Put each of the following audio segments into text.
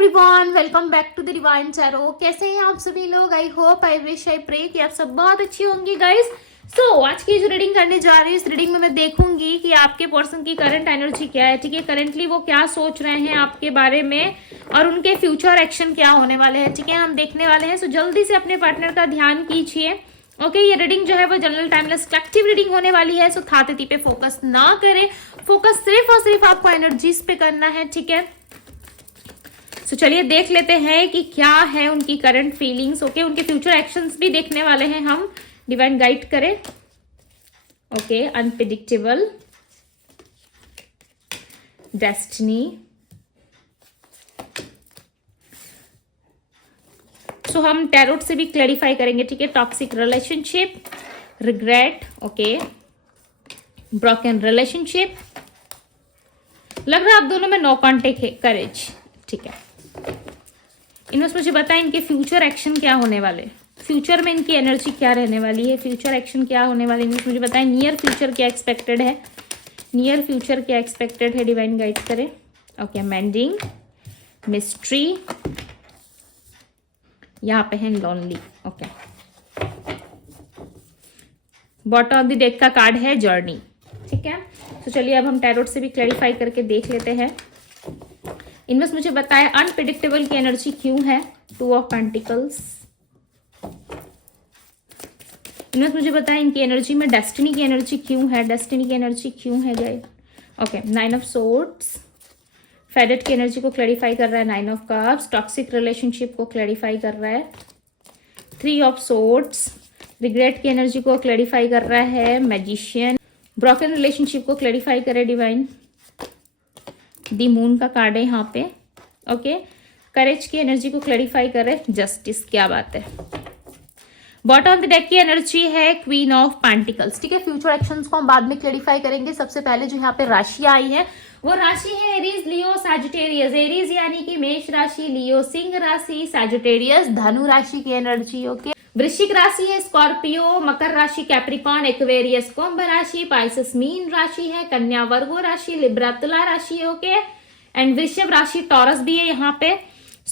Everyone, welcome back to the Divine Tarot. कैसे हैं आप सभी लोग? I hope, I wish, I pray कि आप सब बहुत अच्छी होंगी गाइस। आज की जो रीडिंग करने जा रही हूँ, इस रीडिंग में मैं देखूंगी कि आपके पर्सन की करंट एनर्जी क्या है। ठीक है, करंटली वो क्या सोच रहे हैं आपके बारे में और उनके फ्यूचर एक्शन क्या होने वाले हैं। ठीक है, हम देखने वाले हैं। जल्दी से अपने पार्टनर का ध्यान कीजिए। ओके, ये रीडिंग जो है वो जनरल टाइमलेस कलेक्टिव रीडिंग होने वाली है। थाती पे फोकस ना करें, फोकस सिर्फ और सिर्फ आपको एनर्जीज पे करना है। ठीक है, चलिए देख लेते हैं कि क्या है उनकी करंट फीलिंग्स। ओके, उनके फ्यूचर एक्शंस भी देखने वाले हैं हम। डिवाइन गाइड करें। Okay, unpredictable, destiny. हम टैरोट से भी क्लैरिफाई करेंगे। ठीक है, toxic relationship, regret, okay, broken relationship. लग रहा है आप दोनों में नो कॉन्टेक्ट है, करेज। ठीक है, इन्होंने मुझे बताया इनके फ्यूचर एक्शन क्या होने वाले, फ्यूचर में इनकी एनर्जी क्या रहने वाली है, फ्यूचर एक्शन क्या होने वाले। इन्होंने मुझे बताया नियर फ्यूचर क्या एक्सपेक्टेड है, नियर फ्यूचर क्या एक्सपेक्टेड है। डिवाइन गाइड करें। ओके, मेंडिंग, मिस्ट्री, यहाँ पे है lonely. Okay, bottom of the deck का कार्ड है जर्नी। ठीक है, चलिए अब हम टैरोट से भी क्लैरिफाई करके देख लेते हैं। इनमें मुझे बताया अनप्रिडिक्टेबल की एनर्जी क्यों है, 2 ऑफ पेंटिकल्स। इनमें मुझे बताया इनकी एनर्जी में डेस्टिनी की एनर्जी क्यों है, डेस्टिनी की एनर्जी क्यों है guys. Okay, 9 of swords, faded की एनर्जी को क्लैरिफाई कर रहा है। 9 ऑफ कप्स, टॉक्सिक रिलेशनशिप को क्लैरिफाई कर रहा है। 3 ऑफ सोर्ड्स, रिग्रेट की एनर्जी को क्लैरिफाई कर रहा है। मैजिशियन, ब्रोकन रिलेशनशिप को क्लैरिफाई करे डिवाइन। दी मून का कार्ड है यहाँ पे। ओके, करेज की एनर्जी को क्लैरिफाई करे। जस्टिस, क्या बात है। बॉटम ऑफ द डेक की एनर्जी है क्वीन ऑफ पेंटिकल्स। ठीक है, फ्यूचर एक्शंस को हम बाद में क्लैरिफाई करेंगे। सबसे पहले जो यहाँ पे राशि आई है वो राशि है एरीज, लियो, सैजिटेरियस। एरीज यानी कि मेष राशि, लियो सिंह राशि, सैजिटेरियस धनु राशि की एनर्जी। ओके, वृश्चिक राशि है स्कॉर्पियो, मकर राशि कैप्रिकॉन, एक्वेरियस कुंभ राशि, पाइसेस मीन राशि है, कन्या वर्गो राशि, लिब्रा तुला राशि। ओके, एंड वृषभ राशि टॉरस भी है यहाँ पे।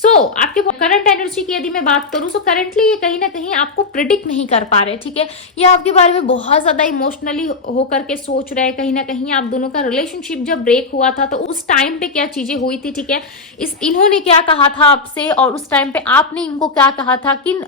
आपके करंट एनर्जी की यदि मैं बात करूं, करंटली ये कहीं ना कहीं आपको प्रिडिक्ट नहीं कर पा रहे। ठीक है, ये आपके बारे में बहुत ज्यादा इमोशनली होकर के सोच रहे हैं। कहीं ना कहीं आप दोनों का रिलेशनशिप जब ब्रेक हुआ था तो उस टाइम पे क्या चीजें हुई थी। ठीक है, इन्होंने क्या कहा था आपसे और उस टाइम पे आपने इनको क्या कहा था, किन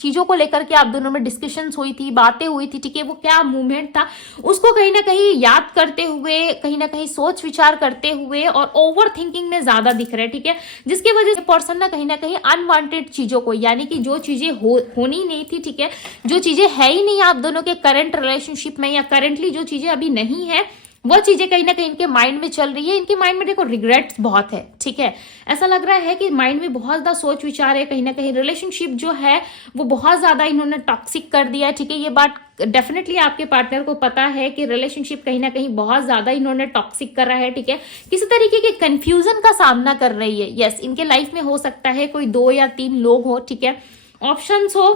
चीजों को लेकर के आप दोनों में डिस्कशंस हुई थी, बातें हुई थी। ठीक है, वो क्या मूवमेंट था उसको कहीं ना कहीं याद करते हुए, कहीं ना कहीं सोच विचार करते हुए और ओवर थिंकिंग में ज्यादा दिख रहे हैं। ठीक है, जिसकी वजह से पर्सन ना कहीं अनवांटेड चीजों को, यानी कि जो चीजें होनी नहीं थी, ठीक है, जो चीजें है ही नहीं आप दोनों के करंट रिलेशनशिप में, या करंटली जो चीजें अभी नहीं है वो चीजें कहीं ना कहीं इनके माइंड में चल रही है। इनके माइंड में देखो रिग्रेट्स बहुत है। ठीक है, ऐसा लग रहा है कि माइंड में बहुत ज्यादा सोच विचार है। कहीं ना कहीं रिलेशनशिप जो है वो बहुत ज्यादा इन्होंने टॉक्सिक कर दिया है। ठीक है, ये बात डेफिनेटली आपके पार्टनर को पता है कि रिलेशनशिप कहीं ना कहीं बहुत ज्यादा इन्होंने टॉक्सिक करा है। ठीक है, किसी तरीके के कंफ्यूजन का सामना कर रही है। यस, इनके लाइफ में हो सकता है कोई 2 या 3 लोग हो। ठीक है, ऑप्शंस हो,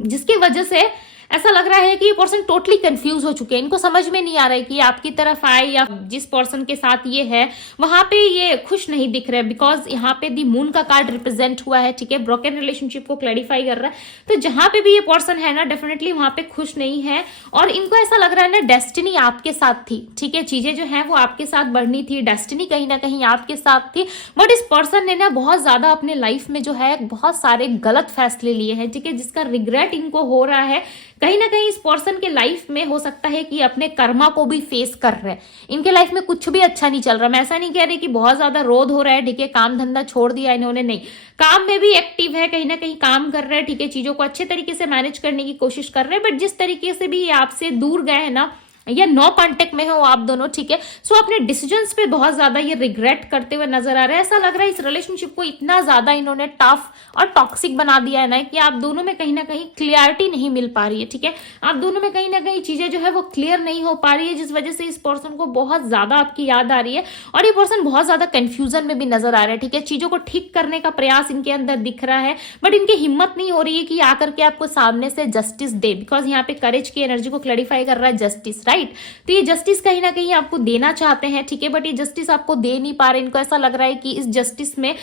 जिसकी वजह से ऐसा लग रहा है कि ये पर्सन टोटली कंफ्यूज हो चुके हैं। इनको समझ में नहीं आ रहा है कि आपकी तरफ आए या जिस पर्सन के साथ ये है वहां पे ये खुश नहीं दिख रहे, बिकॉज यहाँ पे दी मून का कार्ड रिप्रेजेंट हुआ है। ठीक है, ब्रोकन रिलेशनशिप को क्लैरिफाई कर रहा है। तो जहां पे भी ये पर्सन है ना, डेफिनेटली वहां पे खुश नहीं है और इनको ऐसा लग रहा है ना डेस्टिनी आपके साथ थी। ठीक है, चीजें जो है वो आपके साथ बढ़नी थी, डेस्टिनी कहीं ना कहीं आपके साथ थी, बट इस पर्सन ने ना बहुत ज्यादा अपने लाइफ में जो है बहुत सारे गलत फैसले लिए हैं। ठीक है, जिसका रिग्रेट इनको हो रहा है। कहीं ना कहीं इस पर्सन के लाइफ में हो सकता है कि अपने कर्मा को भी फेस कर रहे हैं। इनके लाइफ में कुछ भी अच्छा नहीं चल रहा। मैं ऐसा नहीं कह रही कि बहुत ज्यादा रोध हो रहा है। ठीक है, काम धंधा छोड़ दिया इन्होंने, नहीं, काम में भी एक्टिव है, कहीं ना कहीं काम कर रहे हैं। ठीक है, चीजों को अच्छे तरीके से मैनेज करने की कोशिश कर रहे हैं, बट जिस तरीके से भी ये आपसे दूर गए हैं ना, या नो कांटेक्ट में हो आप दोनों। ठीक है, अपने डिसीजंस पे बहुत ज्यादा ये रिग्रेट करते हुए नजर आ रहा है। ऐसा लग रहा है इस रिलेशनशिप को इतना ज्यादा इन्होंने टफ और टॉक्सिक बना दिया है ना कि आप दोनों में कहीं ना कहीं क्लियरिटी नहीं मिल पा रही है। ठीक है, आप दोनों में कहीं ना कहीं चीजें जो है वो क्लियर नहीं हो पा रही है, जिस वजह से इस पर्सन को बहुत ज्यादा आपकी याद आ रही है और ये पर्सन बहुत ज्यादा कंफ्यूजन में भी नजर आ रहा है। ठीक है, चीजों को ठीक करने का प्रयास इनके अंदर दिख रहा है, बट इनकी हिम्मत नहीं हो रही है कि आकर के आपको सामने से जस्टिस दे, बिकॉज यहाँ पे करेज की एनर्जी को क्लैरिफाई कर रहा है जस्टिस, राइट। राइट। तो ये जस्टिस कहीं ना कहीं आपको देना चाहते हैं, ठीक है, बट ये जस्टिस आपको दे नहीं पा रहे। इनको ऐसा लग रहा है कि इस जस्टिस में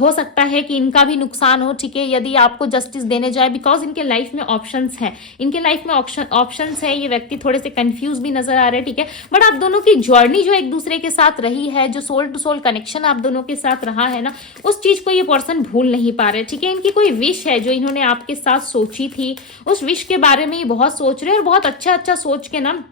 हो सकता है कि इनका भी नुकसान हो, ठीक है, यदि आपको जस्टिस देने जाए, बिकॉज इनके लाइफ में ऑप्शंस है, इनके लाइफ में ऑप्शंस है। ये व्यक्ति थोड़े से कंफ्यूज भी नजर आ रहे हैं, ठीक है, बट आप दोनों की जर्नी जो एक दूसरे के साथ रही है, जो सोल टू सोल कनेक्शन आप दोनों के साथ रहा है ना, उस चीज को ये पर्सन भूल नहीं पा रहे, ठीक है। इनकी कोई विश है जो इन्होंने आपके साथ सोची थी, उस विश के बारे में ये बहुत सोच रहे हैं और बहुत अच्छा अच्छा सोच के ना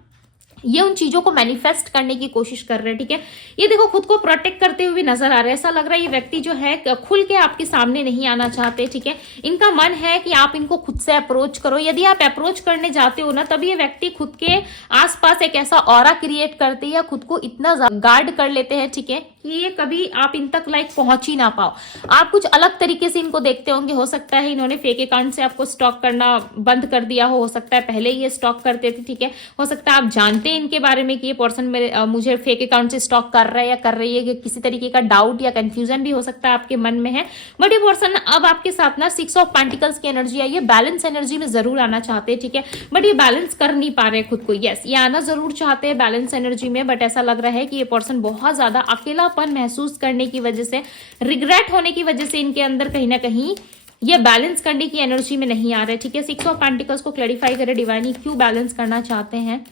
ये उन चीजों को मैनिफेस्ट करने की कोशिश कर रहे हैं, ठीक है। ये देखो खुद को प्रोटेक्ट करते हुए नजर आ रहे हैं। ऐसा लग रहा है ये व्यक्ति जो है खुल के आपके सामने नहीं आना चाहते, ठीक है। इनका मन है कि आप इनको खुद से अप्रोच करो। यदि आप अप्रोच करने जाते हो ना, तभी ये व्यक्ति खुद के आसपास एक ऐसा ऑरा क्रिएट करते हैं या खुद को इतना गार्ड कर लेते हैं, ठीक है, कि ये कभी आप इन तक लाइक पहुंच ही ना पाओ। आप कुछ अलग तरीके से इनको देखते होंगे। हो सकता है इन्होंने फेक अकाउंट से आपको स्टॉक करना बंद कर दिया हो सकता है पहले ये स्टॉक करते थे, ठीक है। हो सकता है आप जानते हैं इनके बारे में कि ये पर्सन मेरे मुझे फेक अकाउंट से स्टॉक कर रहा है या कर रही है, कि किसी तरीके का डाउट या कंफ्यूजन भी हो सकता है आपके मन में है। बट ये पर्सन अब आपके साथ ना 6 ऑफ पेंटिकल्स की एनर्जी आई है, बैलेंस एनर्जी में जरूर आना चाहते हैं, ठीक है, बट ये बैलेंस कर नहीं पा रहे खुद को। यस, ये आना जरूर चाहते हैं बैलेंस एनर्जी में, बट ऐसा लग रहा है कि ये पर्सन बहुत ज्यादा अकेलापन महसूस करने की वजह से, रिग्रेट होने की वजह से इनके अंदर कहीं ना कहीं ये बैलेंस करने की एनर्जी में नहीं आ रहे, ठीक है। 6 ऑफ पेंटिकल्स को क्लैरिफाई करें डिवाइनली, क्यों बैलेंस करना चाहते हैं।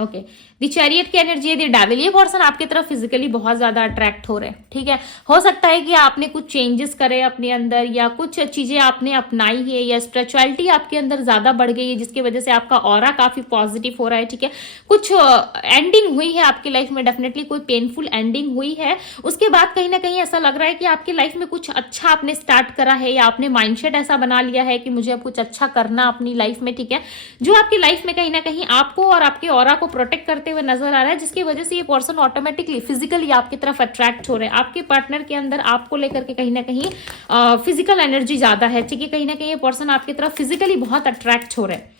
ओके, दी चैरियट की एनर्जी है, दी डेविल। ये पर्सन आपकी तरफ फिजिकली बहुत ज्यादा अट्रैक्ट हो रहे हैं, ठीक है। हो सकता है कि आपने कुछ चेंजेस करे अपने अंदर, या कुछ चीजें आपने अपनाई है, या स्पिरिचुअलिटी आपके अंदर ज्यादा बढ़ गई है, जिसकी वजह से आपका ऑरा काफी पॉजिटिव हो रहा है, ठीक है। कुछ एंडिंग हुई है आपकी लाइफ में, डेफिनेटली कोई पेनफुल एंडिंग हुई है। उसके बाद कहीं ना कहीं ऐसा लग रहा है कि आपकी लाइफ में कुछ अच्छा आपने स्टार्ट करा है, या आपने माइंडसेट ऐसा बना लिया है कि मुझे अब कुछ अच्छा करना अपनी लाइफ में, ठीक है, जो आपकी लाइफ में कहीं ना कहीं आपको और आपके ऑरा को प्रोटेक्ट करते हुए नजर आ रहा है, जिसकी वजह से ये पर्सन ऑटोमेटिकली फिजिकली आपकी तरफ अट्रैक्ट हो रहे हैं। आपके पार्टनर के अंदर आपको लेकर के कहीं ना कहीं फिजिकल एनर्जी ज्यादा है, ठीक है। कहीं ना कहीं ये पर्सन आपकी तरफ फिजिकली बहुत अट्रैक्ट हो रहे हैं।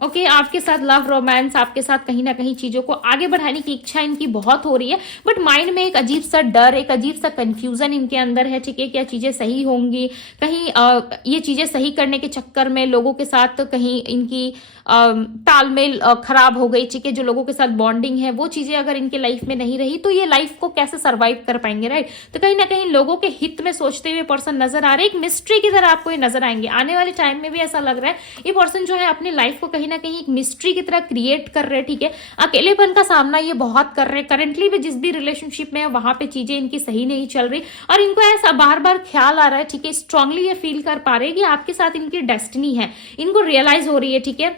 ओके, आपके साथ लव रोमांस, आपके साथ कहीं ना कहीं चीजों को आगे बढ़ाने की इच्छा इनकी बहुत हो रही है, बट माइंड में एक अजीब सा डर, एक अजीब सा कंफ्यूजन इनके अंदर है, ठीक है। क्या चीजें सही होंगी, कहीं ये चीजें सही करने के चक्कर में लोगों के साथ कहीं इनकी तालमेल खराब हो गई, ठीक है। जो लोगों के साथ बॉन्डिंग है वो चीजें अगर इनके लाइफ में नहीं रही तो ये लाइफ को कैसे सर्वाइव कर पाएंगे, राइट। तो कहीं ना कहीं लोगों के हित में सोचते हुए पर्सन नजर आ रहे हैं। एक मिस्ट्री की तरह आपको ये नजर आएंगे। आने वाले टाइम में भी ऐसा लग रहा है ये पर्सन जो है अपने लाइफ को कहीं ना कहीं एक मिस्ट्री की तरह क्रिएट कर रहे हैं, ठीक है। अकेलेपन का सामना ये बहुत कर रहे हैं। करेंटली भी जिस भी रिलेशनशिप में है वहां पे चीजें इनकी सही नहीं चल रही, और इनको ऐसा बार बार ख्याल आ रहा है, ठीक है। स्ट्रांगली ये फील कर पा रहे हैं कि आपके साथ इनकी डेस्टिनी है, इनको रियलाइज हो रही है, ठीक है,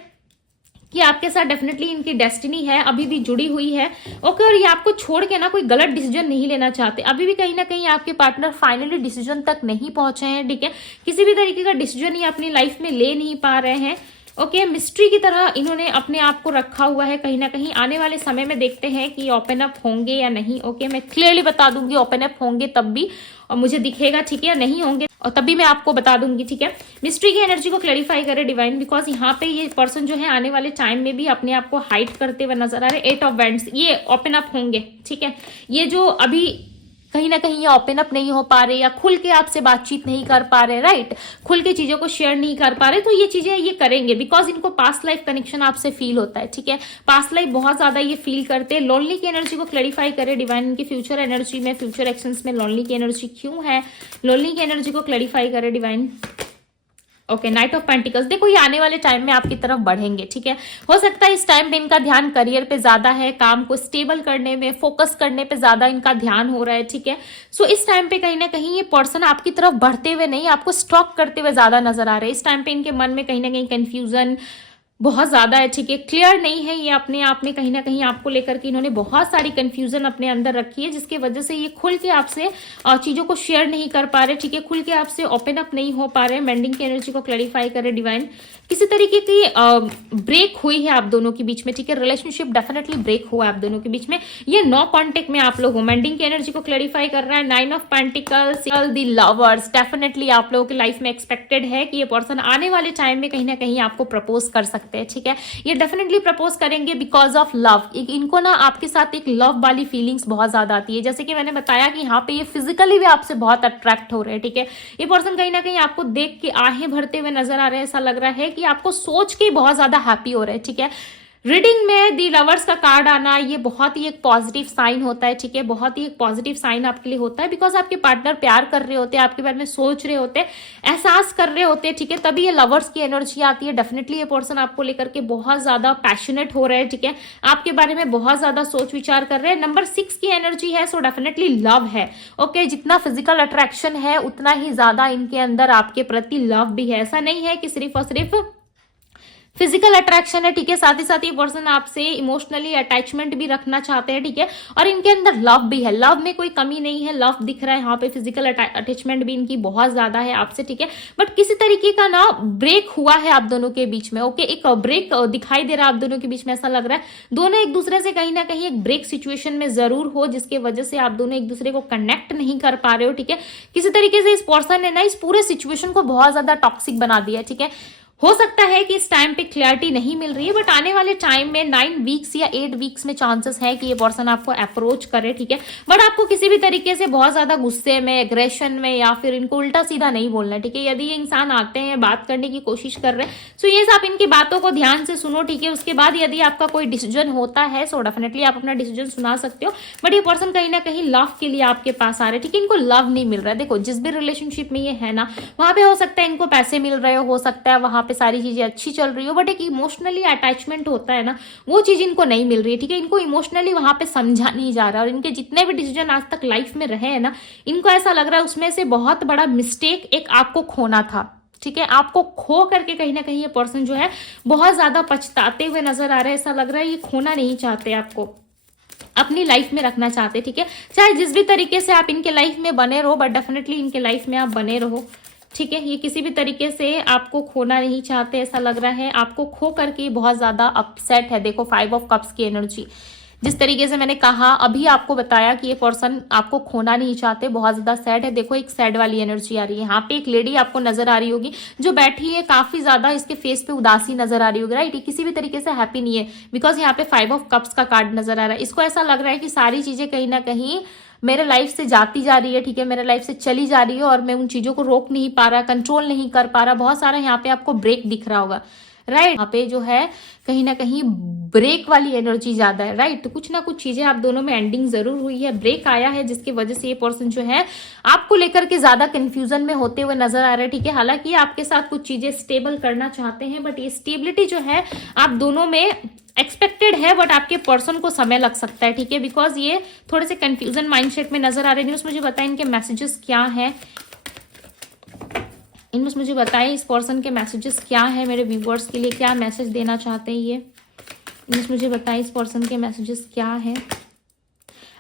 कि आपके साथ डेफिनेटली इनकी डेस्टिनी है, अभी भी जुड़ी हुई है। ओके, और ये आपको छोड़ के ना कोई गलत डिसीजन नहीं लेना चाहते। अभी भी कहीं ना कहीं आपके पार्टनर फाइनली डिसीजन तक नहीं पहुंचे हैं, ठीक है। किसी भी तरीके का डिसीजन ये अपनी लाइफ में ले नहीं पा रहे हैं। ओके, मिस्ट्री की तरह इन्होंने अपने आप को रखा हुआ है। कहीं ना कहीं आने वाले समय में देखते हैं कि ओपन अप होंगे या नहीं। ओके, मैं क्लियरली बता दूंगी ओपन अप होंगे तब भी, और मुझे दिखेगा, ठीक है, या नहीं होंगे और तभी मैं आपको बता दूंगी, ठीक है। मिस्ट्री की एनर्जी को क्लैरिफाई करे डिवाइन, बिकॉज यहाँ पे ये पर्सन जो है आने वाले टाइम में भी अपने आप को हाइड करते हुए नजर आ रहे हैं। 8 ऑफ वैंड्स, ये ओपन अप होंगे, ठीक है। ये जो अभी कहीं ना कहीं ये ओपन अप नहीं हो पा रहे, या खुल के आपसे बातचीत नहीं कर पा रहे, राइट, खुल के चीजों को शेयर नहीं कर पा रहे, तो ये चीजें ये करेंगे बिकॉज इनको पास्ट लाइफ कनेक्शन आपसे फील होता है, ठीक है। पास्ट लाइफ बहुत ज्यादा ये फील करते हैं। लोनली की एनर्जी को क्लैरिफाई करे डिवाइन, इनकी फ्यूचर एनर्जी में, फ्यूचर एक्शंस में लोनली की एनर्जी क्यों है। लोनली की एनर्जी को क्लैरिफाई करे divine. Okay, night of pentacles, देखो ये आने वाले टाइम में आपकी तरफ बढ़ेंगे, ठीक है। हो सकता है इस टाइम पे इनका ध्यान करियर पे ज्यादा है, काम को स्टेबल करने में, फोकस करने पे ज्यादा इनका ध्यान हो रहा है, ठीक है। सो इस टाइम पे कहीं ना कहीं ये पर्सन आपकी तरफ बढ़ते हुए नहीं, आपको स्टॉक करते हुए ज्यादा नजर आ रहे हैं। इस टाइम पे इनके मन में कहीं ना कहीं कंफ्यूजन बहुत ज्यादा है, ठीक है, क्लियर नहीं है ये अपने आप में। कहीं ना कहीं आपको लेकर के इन्होंने बहुत सारी कंफ्यूजन अपने अंदर रखी है, जिसकी वजह से ये खुल के आपसे चीजों को शेयर नहीं कर पा रहे, ठीक है, खुल के आपसे ओपन अप नहीं हो पा रहे। मेंडिंग की एनर्जी को क्लैरिफाई करे डिवाइन। किसी तरीके की ब्रेक हुई है आप दोनों के बीच में, ठीक है। रिलेशनशिप डेफिनेटली ब्रेक हुआ है आप दोनों के बीच में। ये नो कॉन्टेक्ट में आप लोग हो। मेंडिंग की एनर्जी को क्लैरिफाई कर रहा है। 9 of pentacles, the lovers, definitely आप लोगों की लाइफ में एक्सपेक्टेड है कि ये पर्सन आने वाले टाइम में कहीं ना कहीं आपको प्रपोज कर सकते हैं, ठीक है। ये डेफिनेटली प्रपोज करेंगे बिकॉज ऑफ लव। इनको ना आपके साथ एक लव वाली फीलिंग्स बहुत ज्यादा आती है, जैसे कि मैंने बताया कि यहाँ पे ये फिजिकली भी आपसे बहुत अट्रैक्ट हो रहे हैं, ठीक है। ये पर्सन कहीं ना कहीं आपको देख के आहें भरते हुए नजर आ रहे हैं। ऐसा लग रहा है कि आपको सोच के बहुत ज्यादा हैप्पी हो रहे हैं, ठीक है। रीडिंग में दी लवर्स का कार्ड आना ये बहुत ही एक पॉजिटिव साइन होता है, ठीक है, बहुत ही एक पॉजिटिव साइन आपके लिए होता है, बिकॉज आपके पार्टनर प्यार कर रहे होते हैं, आपके बारे में सोच रहे होते हैं, एहसास कर रहे होते हैं, ठीक है, तभी ये लवर्स की एनर्जी आती है। डेफिनेटली ये पर्सन आपको लेकर के बहुत ज्यादा पैशनेट हो रहे हैं, ठीक है, आपके बारे में बहुत ज्यादा सोच विचार कर रहे हैं। नंबर 6 की एनर्जी है, सो डेफिनेटली लव है। ओके, जितना फिजिकल अट्रैक्शन है उतना ही ज्यादा इनके अंदर आपके प्रति लव भी है। ऐसा नहीं है कि सिर्फ और सिर्फ फिजिकल अट्रैक्शन है, ठीक है, साथ ही साथ ये पर्सन आपसे इमोशनली अटैचमेंट भी रखना चाहते हैं, ठीक है, और इनके अंदर लव भी है, लव में कोई कमी नहीं है, लव दिख रहा है यहाँ पे, फिजिकल अटैचमेंट भी इनकी बहुत ज्यादा है आपसे, ठीक है, बट किसी तरीके का ना ब्रेक हुआ है आप दोनों के बीच में। ओके, एक ब्रेक दिखाई दे रहा है आप दोनों के बीच में, ऐसा लग रहा है दोनों एक दूसरे से कहीं ना कहीं एक ब्रेक सिचुएशन में जरूर हो, जिसके वजह से आप दोनों एक दूसरे को कनेक्ट नहीं कर पा रहे हो, ठीक है, किसी तरीके से इस पर्सन ने ना इस पूरे सिचुएशन को बहुत ज्यादा टॉक्सिक बना दिया, ठीक है। हो सकता है कि इस टाइम पे क्लैरिटी नहीं मिल रही है, बट आने वाले टाइम में 9 वीक्स या 8 वीक्स में चांसेस है कि ये पर्सन आपको अप्रोच करे, ठीक है, बट आपको किसी भी तरीके से बहुत ज्यादा गुस्से में, एग्रेशन में या फिर इनको उल्टा सीधा नहीं बोलना है, ठीक है। यदि ये इंसान आते हैं, बात करने की कोशिश कर रहे हैं, सो ये आप इनकी बातों को ध्यान से सुनो, ठीक है, उसके बाद यदि आपका कोई डिसीजन होता है सो डेफिनेटली आप अपना डिसीजन सुना सकते हो, बट ये पर्सन कहीं ना कहीं लव के लिए आपके पास आ रहे हैं, ठीक है, इनको लव नहीं मिल रहा है। देखो, जिस भी रिलेशनशिप में ये है ना, वहां पे हो सकता है इनको पैसे मिल रहे हो सकता है वहां पे सारी चीजें अच्छी चल रही हो, बट एक इमोशनली अटैचमेंट होता है ना, वो चीज इनको नहीं मिल रही है, ठीक है, इनको इमोशनली वहां पे समझा नहीं जा रहा, और इनके जितने भी डिसीजन आज तक लाइफ में रहे हैं ना, इनको ऐसा लग रहा है उसमें से बहुत बड़ा मिस्टेक एक आपको खोना था, ठीक है, आपको खो करके कहीं ना कहीं ये पर्सन जो है बहुत ज्यादा पछताते हुए नजर आ रहे हैं। ऐसा लग रहा है ये खोना नहीं चाहते, आपको अपनी लाइफ में रखना चाहते, ठीक है, चाहे जिस भी तरीके से आप इनके लाइफ में बने रहो, बट डेफिनेटली इनके लाइफ में आप बने रहो, ठीक है। ये किसी भी तरीके से आपको खोना नहीं चाहते, ऐसा लग रहा है आपको खो करके बहुत ज्यादा अपसेट है। देखो, 5 ऑफ कप्स की एनर्जी, जिस तरीके से मैंने कहा अभी आपको बताया कि ये पर्सन आपको खोना नहीं चाहते, बहुत ज्यादा सैड है। देखो, एक सैड वाली एनर्जी आ रही है यहाँ पे, एक लेडी आपको नजर आ रही होगी जो बैठी है, काफी ज्यादा इसके फेस पे उदासी नजर आ रही होगी, राइट, किसी भी तरीके से हैप्पी नहीं है, बिकॉज यहाँ पे 5 ऑफ कप्स का कार्ड नजर आ रहा है। इसको ऐसा लग रहा है कि सारी चीजें कहीं ना कहीं मेरे लाइफ से जाती जा रही है, ठीक है, मेरे लाइफ से चली जा रही है, और मैं उन चीजों को रोक नहीं पा रहा, कंट्रोल नहीं कर पा रहा। बहुत सारा यहाँ पे आपको ब्रेक दिख रहा होगा, राइट, यहाँ पे जो है कहीं ना कहीं ब्रेक वाली एनर्जी ज्यादा है, राइट, तो कुछ ना कुछ चीजें आप दोनों में एंडिंग जरूर हुई है, ब्रेक आया है, जिसकी वजह से ये पर्सन जो है आपको लेकर के ज्यादा कंफ्यूजन में होते हुए नजर आ रहे हैं, ठीक है। हालांकि आपके साथ कुछ चीजें स्टेबल करना चाहते हैं, बट ये स्टेबिलिटी जो है आप दोनों में एक्सपेक्टेड है, बट आपके पर्सन को समय लग सकता है, ठीक है, बिकॉज ये थोड़े से कंफ्यूजन माइंडसेट में नजर आ रहे हैं। न्यूज मुझे बताएं इनके मैसेजेस क्या है, इनमें मुझे बताएं इस पर्सन के मैसेजेस क्या है, मेरे व्यूवर्स के लिए क्या मैसेज देना चाहते हैं ये, इनमें मुझे बताएं इस पर्सन के मैसेजेस क्या है।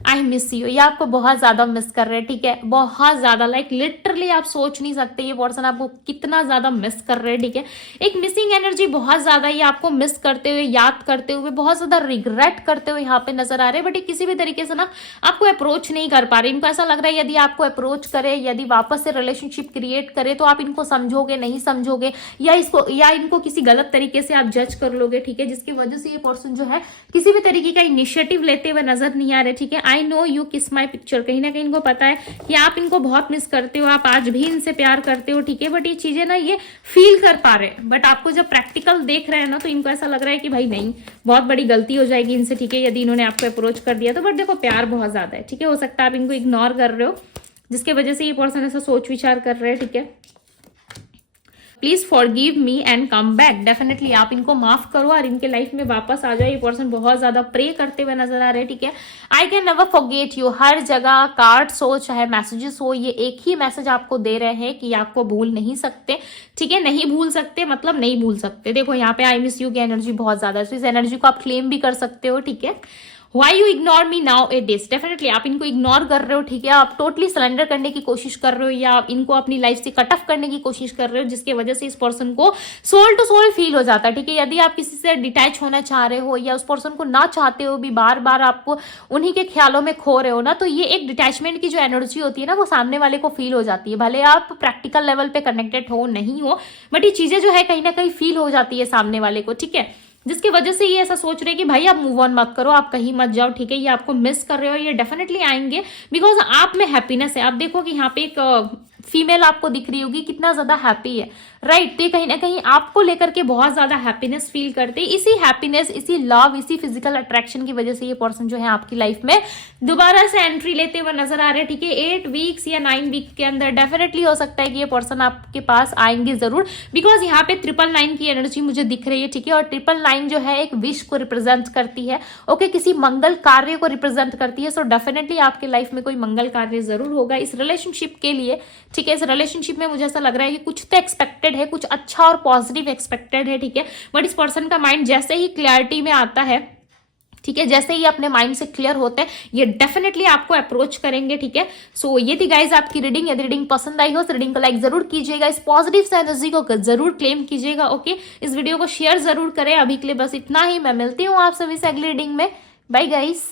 आई मिस यू, ये आपको बहुत ज्यादा मिस कर रहे हैं, ठीक है, बहुत ज्यादा, लाइक लिटरली आप सोच नहीं सकते ये पर्सन आपको कितना ज्यादा मिस कर रहे हैं, ठीक है। एक मिसिंग एनर्जी बहुत ज्यादा, ये आपको मिस करते हुए, याद करते हुए, बहुत ज्यादा रिग्रेट करते हुए यहाँ पे नजर आ रहे हैं, बट ये किसी भी तरीके से ना आपको अप्रोच नहीं कर पा रहे। इनको ऐसा लग रहा है यदि आपको अप्रोच करे, यदि वापस से रिलेशनशिप क्रिएट करे, तो आप इनको समझोगे नहीं समझोगे, या इनको किसी गलत तरीके से आप जज कर लोगे, ठीक है, जिसकी वजह से ये पर्सन जो है किसी भी तरीके का इनिशिएटिव लेते हुए नजर नहीं आ रहे, ठीक है। आई नो यू किस माई पिक्चर, कहीं ना कहीं इनको पता है कि आप इनको बहुत मिस करते हो, आप आज भी इनसे प्यार करते हो, ठीक है, बट ये चीजें ना ये फील कर पा रहे हैं, बट आपको जब प्रैक्टिकल देख रहे हैं ना, तो इनको ऐसा लग रहा है कि भाई नहीं, बहुत बड़ी गलती हो जाएगी इनसे, ठीक है, यदि इन्होंने आपको अप्रोच कर दिया तो। बट देखो, प्यार बहुत ज्यादा है, ठीक है, हो सकता है आप इनको इग्नोर कर रहे हो, जिसकी वजह से ये पर्सन ऐसा सोच विचार कर रहे हैं, ठीक है। Please forgive me and come back, definitely आप इनको माफ करो और इनके लाइफ में वापस आ जाओ। ये पर्सन बहुत ज्यादा प्रे करते हुए नजर आ रहे हैं, ठीक है। I can never forget you, हर जगह कार्ड्स हो चाहे मैसेजेस हो, ये एक ही मैसेज आपको दे रहे हैं कि आपको भूल नहीं सकते, ठीक है, नहीं भूल सकते, मतलब नहीं भूल सकते। देखो, यहाँ पे आई मिस यू की एनर्जी बहुत ज्यादा है, तो इस एनर्जी को आप क्लेम भी कर सकते हो, ठीक है। Why you ignore me now A days, definitely आप इनको इग्नोर कर रहे हो, ठीक है, आप टोटली सरेंडर करने की कोशिश कर रहे हो, या आप इनको अपनी लाइफ से कट ऑफ करने की कोशिश कर रहे हो, जिसकी वजह से इस पर्सन को सोल टू सोल फील हो जाता है, ठीक है। यदि आप किसी से डिटैच होना चाह रहे हो या उस पर्सन को ना चाहते हो भी, बार बार आपको उन्हीं के ख्यालों में खो रहे हो ना, तो ये एक डिटैचमेंट की जो एनर्जी होती है ना, वो सामने वाले को फील हो जाती है। भले आप प्रैक्टिकल लेवल पे कनेक्टेड हो नहीं हो, बट ये चीजें जो है कहीं ना कहीं फील हो जाती है सामने वाले को, ठीक है, जिसकी वजह से ये ऐसा सोच रहे हैं कि भाई आप मूव ऑन मत करो, आप कहीं मत जाओ, ठीक है, ये आपको मिस कर रहे हो। ये डेफिनेटली आएंगे बिकॉज आप में हैप्पीनेस है। आप देखो कि यहाँ पे एक फीमेल आपको दिख रही होगी कितना ज्यादा हैप्पी है, राइट। तो कहीं ना कहीं आपको लेकर के बहुत ज्यादा हैप्पीनेस फील करते हैं। इसी हैप्पीनेस, इसी लव, इसी फिजिकल अट्रैक्शन की वजह से ये पर्सन जो है आपकी लाइफ में दोबारा से एंट्री लेते हुए नजर आ रहे हैं, ठीक है। 8 वीक्स या 9 वीक के अंदर डेफिनेटली हो सकता है कि ये पर्सन आपके पास आएंगे जरूर, बिकॉज यहाँ पे 999 की एनर्जी मुझे दिख रही है, ठीक है। और 999 जो है एक विश को रिप्रेजेंट करती है, ओके, किसी मंगल कार्य को रिप्रेजेंट करती है। सो डेफिनेटली आपके लाइफ में कोई मंगल कार्य जरूर होगा इस रिलेशनशिप के लिए, ठीक है। इस रिलेशनशिप में मुझे ऐसा लग रहा है कि कुछ तो एक्सपेक्टेड है, कुछ अच्छा और पॉजिटिव एक्सपेक्टेड है, ठीक है। बट इस पर्सन का माइंड जैसे ही क्लैरिटी में आता है, ठीक है, जैसे ही अपने माइंड से क्लियर होते हैं, ये डेफिनेटली आपको अप्रोच करेंगे, ठीक है। सो ये थी गाइज आपकी रीडिंग। यदि रीडिंग पसंद आई हो इस रीडिंग को लाइक जरूर कीजिएगा, इस पॉजिटिव से एनर्जी को जरूर क्लेम कीजिएगा, ओके। इस वीडियो को शेयर जरूर करें। अभी के लिए बस इतना ही, मैं मिलती हूँ आप सभी से अगली रीडिंग में। Bye guys.